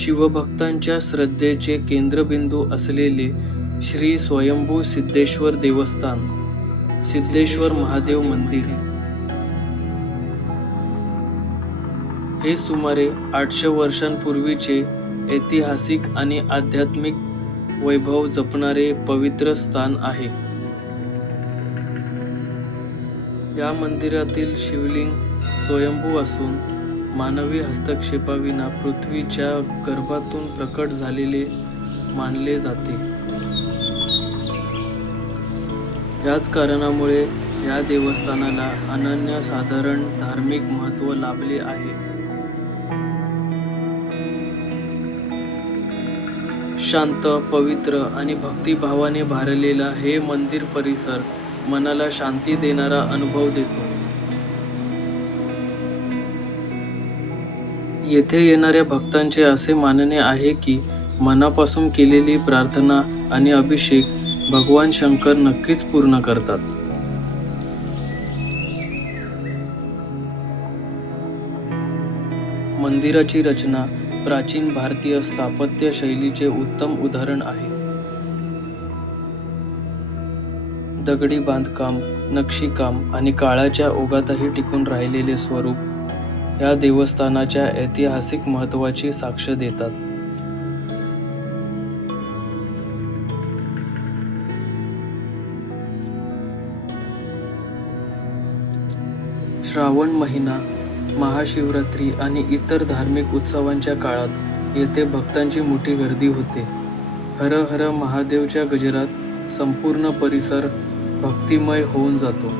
शिवभक्तांच्या श्रद्धेचे केंद्रबिंदू असलेले श्री स्वयंभू सिद्धेश्वर देवस्थान, सिद्धेश्वर महादेव मंदिर हे सुमारे 800 वर्षांपूर्वीचे ऐतिहासिक आणि आध्यात्मिक वैभव जपणारे पवित्र स्थान आहे. या मंदिरातील शिवलिंग स्वयंभू असून मानवी हस्तक्षेपाविना पृथ्वीच्या गर्भातून प्रकट झालेले मानले जाते. याच कारणामुळे या देवस्थानाला अनन्यसाधारण धार्मिक महत्त्व लाभले आहे. शांत, पवित्र आणि भक्तिभावाने भारलेला हे मंदिर परिसर मनाला शांती देणारा अनुभव देतो. येथे येणाऱ्या भक्तांचे असे मानणे आहे की मनापासून केलेली प्रार्थना आणि अभिषेक भगवान शंकर नक्कीच पूर्ण करतात. मंदिराची रचना प्राचीन भारतीय स्थापत्य शैलीचे उत्तम उदाहरण आहे. दगडी बांधकाम, नक्षीकाम आणि काळाच्या ओघातही टिकून राहिलेले स्वरूप या देवस्थानाच्या ऐतिहासिक महत्त्वाची साक्ष देतात. श्रावण महिना, महाशिवरात्री आणि इतर धार्मिक उत्सवांच्या काळात येथे भक्तांची मोठी गर्दी होते. हर हर महादेवच्या गजरात संपूर्ण परिसर भक्तिमय होऊन जातो.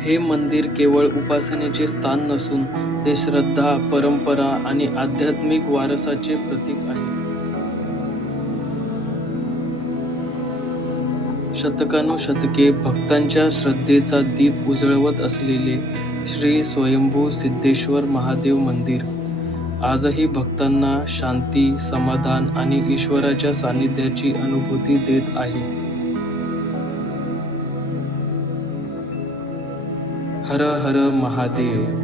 हे मंदिर केवळ उपासनेचे स्थान नसून ते श्रद्धा, परंपरा आणि आध्यात्मिक वारसाचे प्रतीक आहे. शतकानुशतके भक्तांच्या श्रद्धेचा दीप उजळवत असलेले श्री स्वयंभू सिद्धेश्वर महादेव मंदिर आजही भक्तांना शांती, समाधान आणि ईश्वराच्या सानिध्याची अनुभूती देत आहे. हर हर महादेव.